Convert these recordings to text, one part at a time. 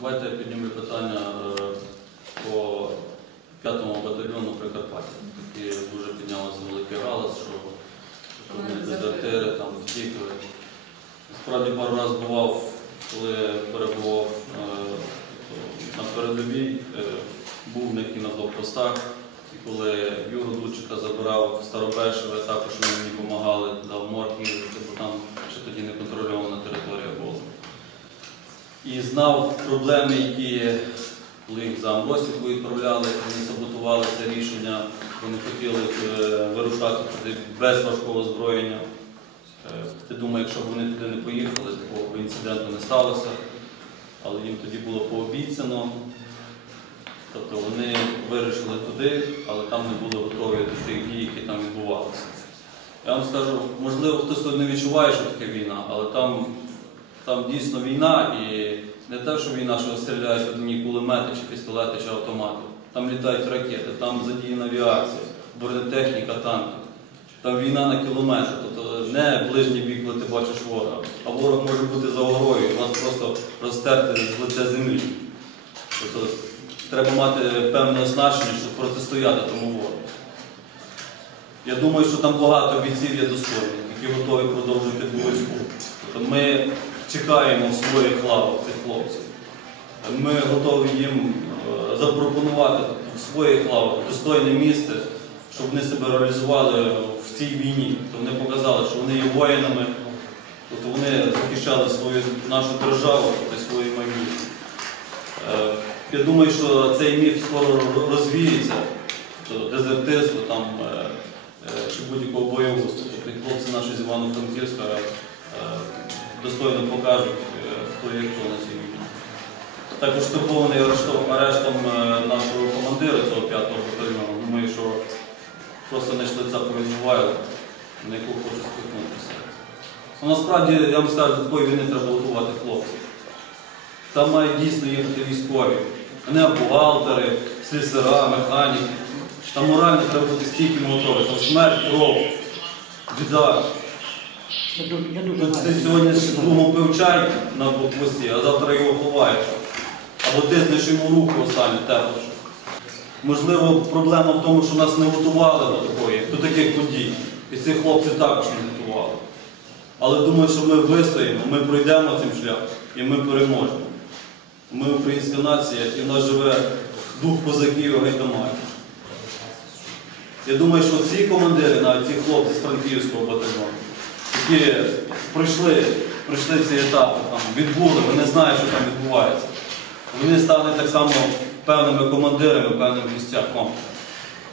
Давайте я підніму питання е, по п'ятому батальйону Прикарпаття. Такі дуже піднялося великий галас, що, що вони дезертири там втікли. Насправді пару разів бував, коли перебував е, на передовій, е, був в них і на блокпостах. І коли Юру Дудчика забирав Старобешеве, також вони мені допомагали, дав їздити, бо там ще тоді не. І знав проблеми, які коли їх за Амбросівку відправляли, вони саботували це рішення, вони хотіли е, вирушати туди без важкого озброєння. Е, Ти думаєш, якщо б вони туди не поїхали, такого інциденту не сталося, але їм тоді було пообіцяно. Тобто вони вирішили туди, але там не були готові до тих дій, які там відбувалися. Я вам скажу, можливо, хтось не відчуває, що таке війна, але там, там дійсно війна і не те, що війна, що стріляють одні кулемети чи пістолети чи автомати. Там літають ракети, там задіяна авіація, бронетехніка, танки. Там війна на кілометр, тобто не ближній бік, коли ти бачиш ворога, а ворог може бути за горою, вас просто розтерти з лиця землі. Тобто треба мати певне оснащення, щоб протистояти тому ворогу. Я думаю, що там багато бійців є достойних, які готові продовжити боротьбу. Тобто ми чекаємо своїх лавок цих хлопців. Ми готові їм е, запропонувати тобто, в своїх лавах достойне місце, щоб вони себе реалізували в цій війні. Тобто вони показали, що вони є воїнами, тобто вони захищали свою нашу державу та своє майбутнє. Е, Я думаю, що цей міф скоро розвіється, тобто дезертирство там, е, чи будь-якого бойового. Тобто хлопці наші з Івано-Франківська достойно покажуть, е, хто є хто на цій війні. Також стурбований арештом, е, нашого командира цього п'ятого батальйону. Думаю, що просто не йшли це повідбували, на яку хочу спіткнутися. Ну, насправді, я вам скажу, до такої війни треба готувати хлопців. Там мають дійсно їхати військові, не бухгалтери, слісара, механіки. Там морально треба бути стійким і готовим. Там смерть, кров, біда. Я дуже, я дуже Тут ти сьогодні з другом пив чай на блокпості, а завтра його ховаєш. Або ти знаєш йому руку останню теплиш. Можливо, проблема в тому, що нас не готували до такої, до таких подій. І цих хлопців також не готували. Але думаю, що ми вистоїмо, ми пройдемо цим шляхом і ми переможемо. Ми українська нація і в нас живе дух козаків і гайдамаків. Я думаю, що ці командири, навіть ці хлопці з Франківського батальйону, які пройшли, пройшли ці етапи, там, відбули, вони знають, що там відбувається. Вони стануть так само певними командирами, певним кістяком.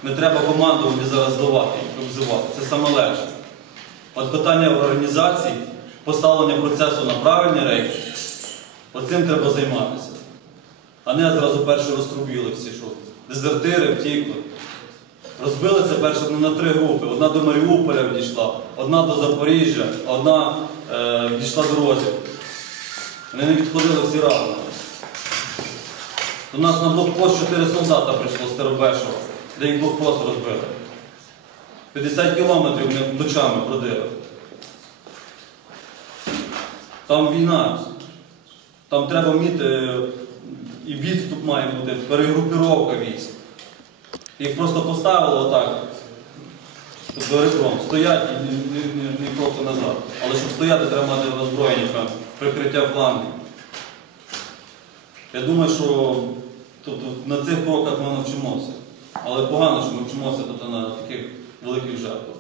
Не треба командувати зараз здавати обзивати. Це саме легше. От питання в організації, поставлення процесу на правильні рейки, оцим треба займатися. А не зразу перші розтрубіли всі, що дезертири втікли. Розбили це перше на три групи. Одна до Маріуполя відійшла, одна до Запоріжжя, одна е, відійшла до Розів. Вони не відходили всі разом. До нас на блокпост 4 солдата прийшло з Старобешова, де їх блокпост розбили. 50 кілометрів вони ночами продили. Там війна. Там треба вміти, е, і відступ має бути, перегрупіровка військ. Їх просто поставили отак. щоб ребром. Стоять і ні, кроку назад. Але щоб стояти, треба мати роззброєння, прикриття флангів. Я думаю, що тобто, на цих кроках ми навчимося. Але погано, що ми вчимося тобто, на таких великих жертвах.